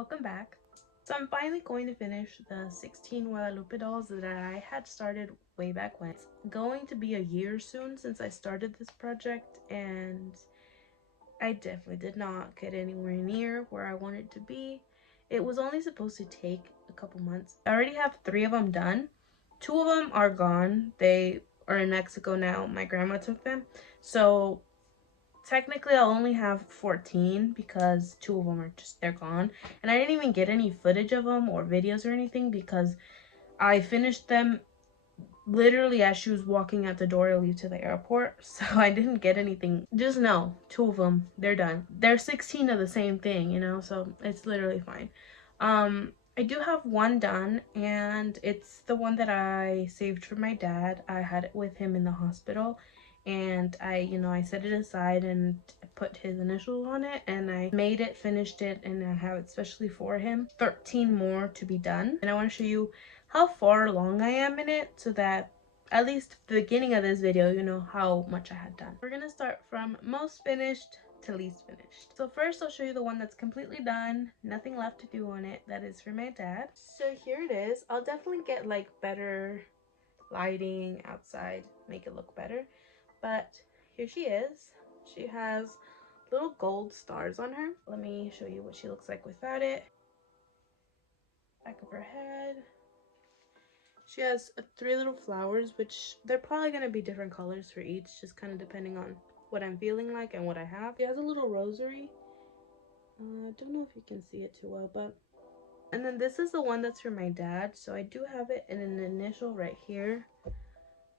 welcome back. So I'm finally going to finish the 16 Guadalupe dolls that I had started way back when. It's going to be a year soon since I started this project, and I definitely did not get anywhere near where I wanted to be. It was only supposed to take a couple months. I already have 3 of them done. 2 of them are gone. They are in Mexico now. My grandma took them. So technically I'll only have 14 because 2 of them are they're gone. And I didn't even get any footage of them or videos or anything because I finished them literally as she was walking out the door to leave to the airport. So I didn't get anything. Just know 2 of them, they're done. They're 16 of the same thing, you know, so it's literally fine. I do have one done, and it's the one that I saved for my dad. I had it with him in the hospital, and I set it aside and put his initials on it, and I made it, finished it, and I have it specially for him. 13 more to be done, and I want to show you how far along I am in it so that at least the beginning of this video you know how much I had done. We're gonna start from most finished to least finished. So first I'll show you the one that's completely done, nothing left to do on it. That is for my dad. So here it is. I'll definitely get like better lighting outside, make it look better, but here she is. She has little gold stars on her. Let me show you what she looks like without it. Back of her head. She has 3 little flowers, which they're probably going to be different colors for each, just kind of depending on what I'm feeling like and what I have. She has a little rosary. I don't know if you can see it too well, but... And then this is the one that's for my dad, so I do have it in an initial right here.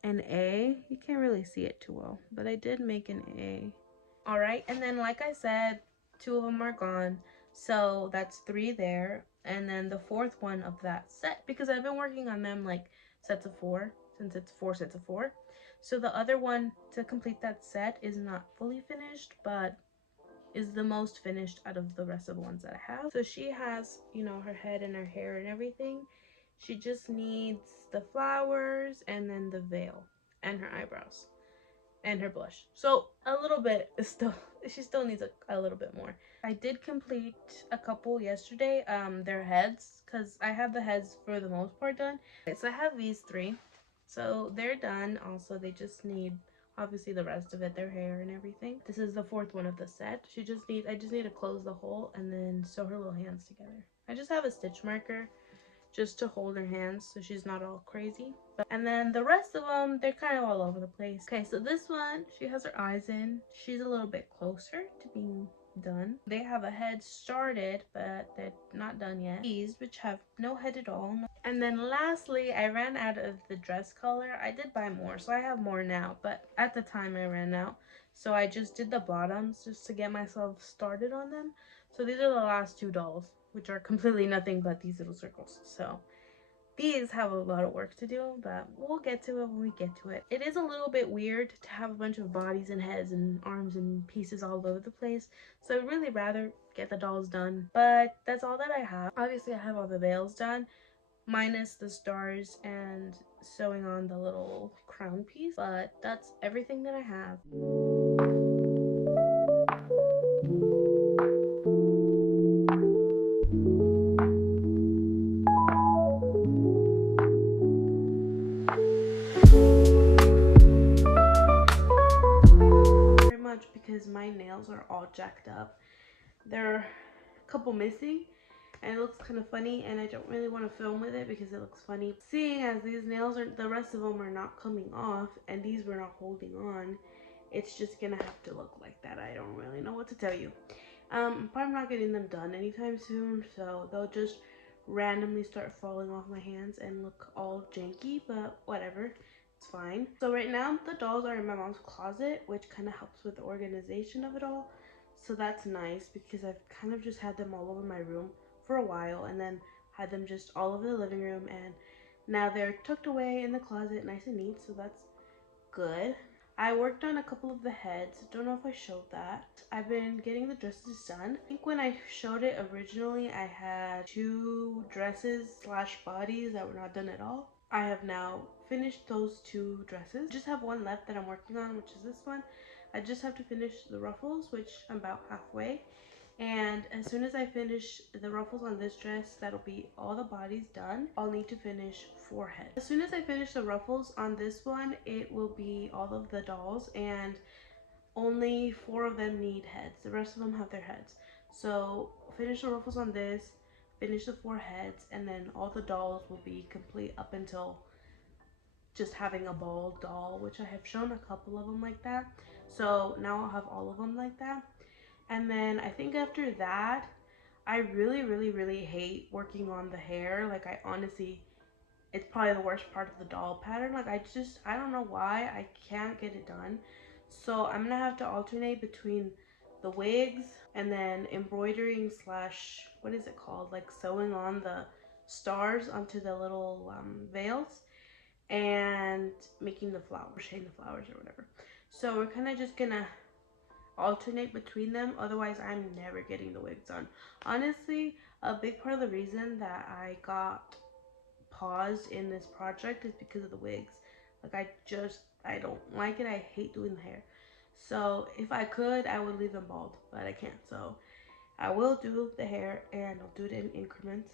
An A. You can't really see it too well, but I did make an A. Alright, and then like I said, 2 of them are gone, so that's 3 there. And then the 4th one of that set, because I've been working on them like sets of 4, since it's 4 sets of 4. So the other one to complete that set is not fully finished, but is the most finished out of the rest of the ones that I have. So she has, you know, her head and her hair and everything. She just needs the flowers and then the veil and her eyebrows and her blush. So a little bit is still, she still needs a little bit more. I did complete a couple yesterday, their heads, because I have the heads for the most part done. Okay, so I have these 3, so they're done. Also, they just need obviously the rest of it, their hair and everything. This is the 4th one of the set. I just need to close the hole and then sew her little hands together. I just have a stitch marker just to hold her hands so she's not all crazy. And then the rest of them, they're kind of all over the place. Okay, so this one, she has her eyes in. She's a little bit closer to being done. They have a head started, but they're not done yet. These, which have no head at all. And then lastly, I ran out of the dress color. I did buy more, so I have more now, but at the time I ran out. So I just did the bottoms just to get myself started on them. So these are the last 2 dolls, which are completely nothing but these little circles. So these have a lot of work to do, but we'll get to it when we get to it. It is a little bit weird to have a bunch of bodies and heads and arms and pieces all over the place, so I'd really rather get the dolls done, but that's all that I have. Obviously I have all the veils done, minus the stars and sewing on the little crown piece, but that's everything that I have. Because my nails are all jacked up. There are a couple missing and it looks kind of funny, and I don't really want to film with it because it looks funny. Seeing as these nails are, the rest of them are not coming off and these were not holding on, it's just gonna have to look like that. I don't really know what to tell you. I'm probably not getting them done anytime soon, so they'll just randomly start falling off my hands and look all janky, but whatever. It's fine. So right now the dolls are in my mom's closet, which kind of helps with the organization of it all. So that's nice because I've kind of just had them all over my room for a while and then had them just all over the living room, and now they're tucked away in the closet nice and neat, so that's good. I worked on a couple of the heads. Don't know if I showed that. I've been getting the dresses done. I think when I showed it originally, I had 2 dresses slash bodies that were not done at all. I have now finished those 2 dresses. I just have one left that I'm working on, which is this one. I just have to finish the ruffles, which I'm about halfway. And as soon as I finish the ruffles on this dress, that'll be all the bodies done. I'll need to finish forehead. As soon as I finish the ruffles on this one, it will be all of the dolls, and only 4 of them need heads. The rest of them have their heads. So finish the ruffles on this, finish the 4 heads, and then all the dolls will be complete up until just having a bald doll, which I have shown a couple of them like that. So now I'll have all of them like that. And then I think after that, I really hate working on the hair. Like, I honestly, it's probably the worst part of the doll pattern. Like, I don't know why I can't get it done. So I'm gonna have to alternate between the wigs and then embroidering slash, what is it called? Like sewing on the stars onto the little veils, and making the flowers, shading the flowers or whatever. So we're kind of just gonna alternate between them. Otherwise, I'm never getting the wigs done. Honestly, a big part of the reason that I got paused in this project is because of the wigs. Like, I don't like it. I hate doing the hair. So if I could, I would leave them bald, but I can't. So I will do the hair, and I'll do it in increments.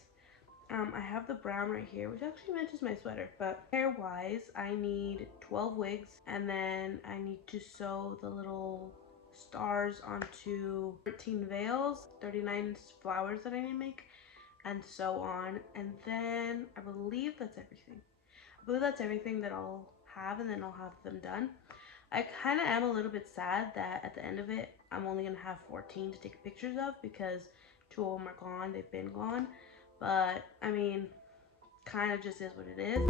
I have the brown right here, which actually matches my sweater, but hair-wise, I need 12 wigs, and then I need to sew the little stars onto 13 veils, 39 flowers that I need to make, and so on. And then I believe that's everything. I believe that's everything that I'll have, and then I'll have them done. I kind of am a little bit sad that at the end of it, I'm only going to have 14 to take pictures of, because 2 of them are gone. They've been gone. But, I mean, kind of just is what it is.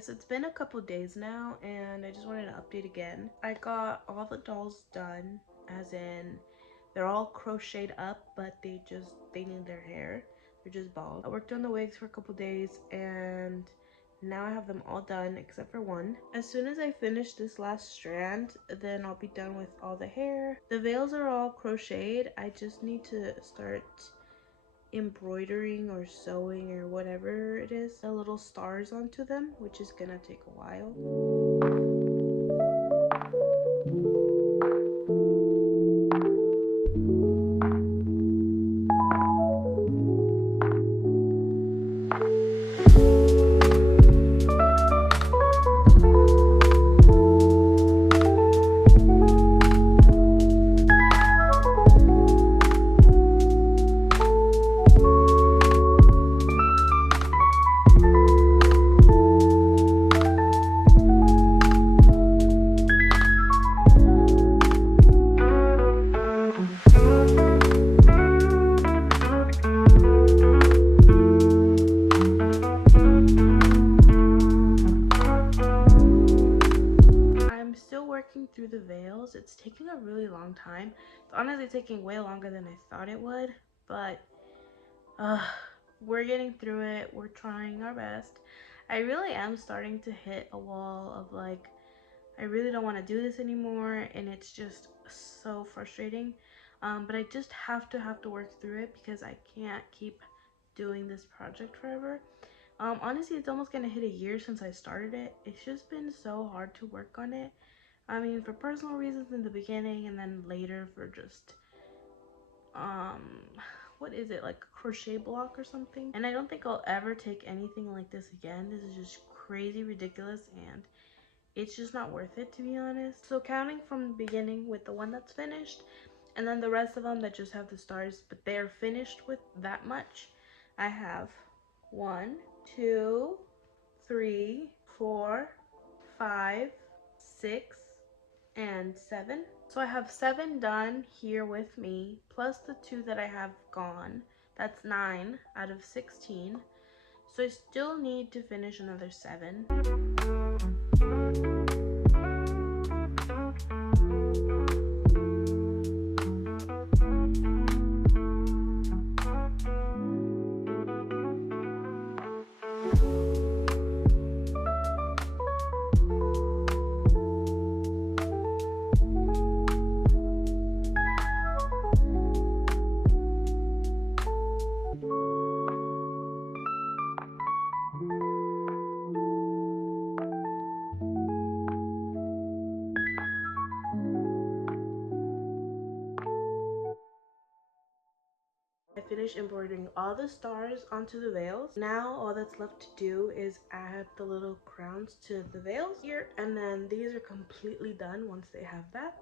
So it's been a couple days now, and I just wanted to update again. I got all the dolls done, as in they're all crocheted up, but they need their hair. They're just bald. I worked on the wigs for a couple days, and now I have them all done except for one. As soon as I finish this last strand, then I'll be done with all the hair. The veils are all crocheted. I just need to start embroidering or sewing or whatever it is, the little stars onto them, which is gonna take a while. Through the veils. It's taking a really long time. It's honestly taking way longer than I thought it would, but we're getting through it. We're trying our best. I really am starting to hit a wall of like, I really don't want to do this anymore, and it's just so frustrating. But I just have to work through it, because I can't keep doing this project forever. Honestly, it's almost gonna hit a year since I started it. It's just been so hard to work on it. I mean, for personal reasons in the beginning, and then later for just, what is it, like a crochet block or something? And I don't think I'll ever take anything like this again. This is just crazy ridiculous, and it's just not worth it, to be honest. So counting from the beginning with the one that's finished, and then the rest of them that just have the stars, but they're finished with that much, I have 1, 2, 3, 4, 5, 6, and 7. So I have 7 done here with me, plus the 2 that I have gone. That's 9 out of 16. So I still need to finish another 7. I finished embroidering all the stars onto the veils. Now all that's left to do is add the little crowns to the veils here, and then these are completely done once they have that.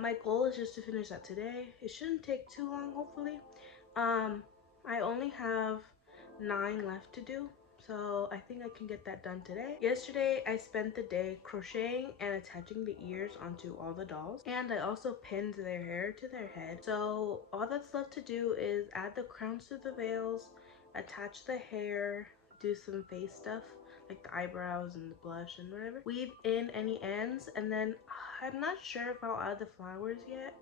My goal is just to finish that today. It shouldn't take too long, hopefully. I only have 9 left to do, so I think I can get that done today. Yesterday I spent the day crocheting and attaching the ears onto all the dolls, and I also pinned their hair to their head. So all that's left to do is add the crowns to the veils, attach the hair, do some face stuff like the eyebrows and the blush and whatever, weave in any ends, and then I'm not sure if I'll add the flowers yet.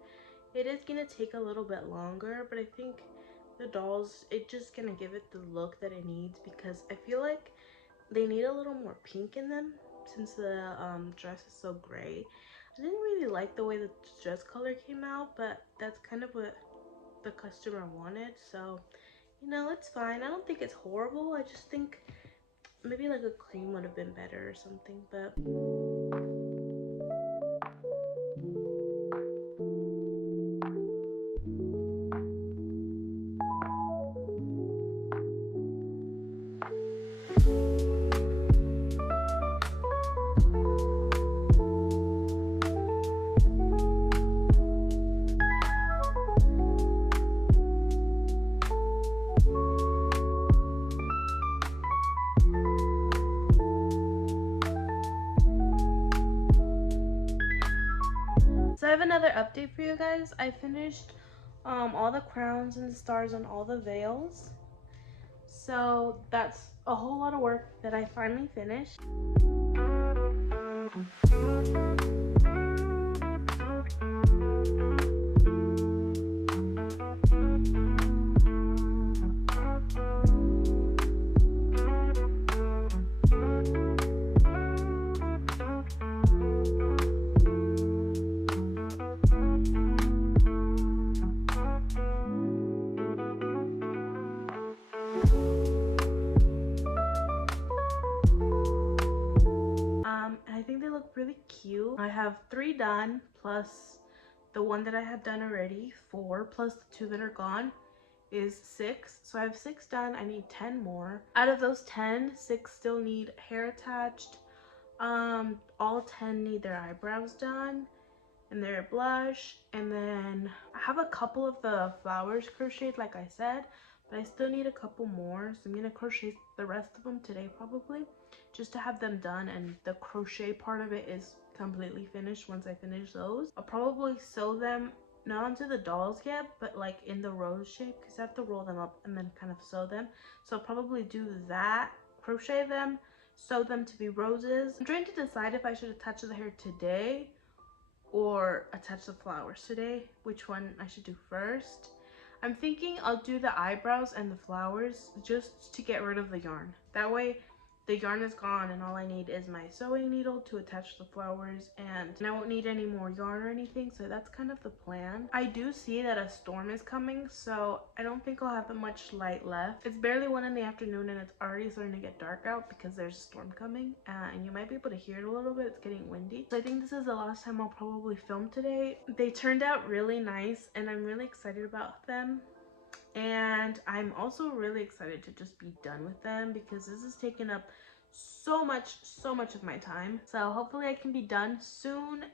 It is gonna take a little bit longer, but I think the dolls, it's just gonna give it the look that it needs, because I feel like they need a little more pink in them since the dress is so gray. I didn't really like the way the dress color came out, but that's kind of what the customer wanted, so you know, it's fine. I don't think it's horrible. I just think maybe like a cream would have been better or something, but so I have another update for you guys. I finished all the crowns and the stars on all the veils. So that's a whole lot of work that I finally finished. I think they look really cute. I have 3 done plus the one that I had done already, 4, plus the 2 that are gone is 6. So I have 6 done. I need 10 more. Out of those 10, 6 still need hair attached. All 10 need their eyebrows done and their blush, and then I have a couple of the flowers crocheted like I said, but I still need a couple more, so I'm gonna crochet the rest of them today probably, just to have them done, and the crochet part of it is completely finished. Once I finish those, I'll probably sew them not onto the dolls yet, but like in the rose shape, because I have to roll them up and then kind of sew them. So I'll probably do that, crochet them, sew them to be roses. I'm trying to decide if I should attach the hair today or attach the flowers today, which one I should do first. I'm thinking I'll do the eyebrows and the flowers just to get rid of the yarn. That way the yarn is gone and all I need is my sewing needle to attach the flowers, and I won't need any more yarn or anything, so that's kind of the plan. I do see that a storm is coming, so I don't think I'll have that much light left. It's barely 1 in the afternoon and it's already starting to get dark out because there's a storm coming, and you might be able to hear it a little bit. It's getting windy. So I think this is the last time I'll probably film today. They turned out really nice and I'm really excited about them. And I'm also really excited to just be done with them because this has taken up so much of my time. So hopefully I can be done soon.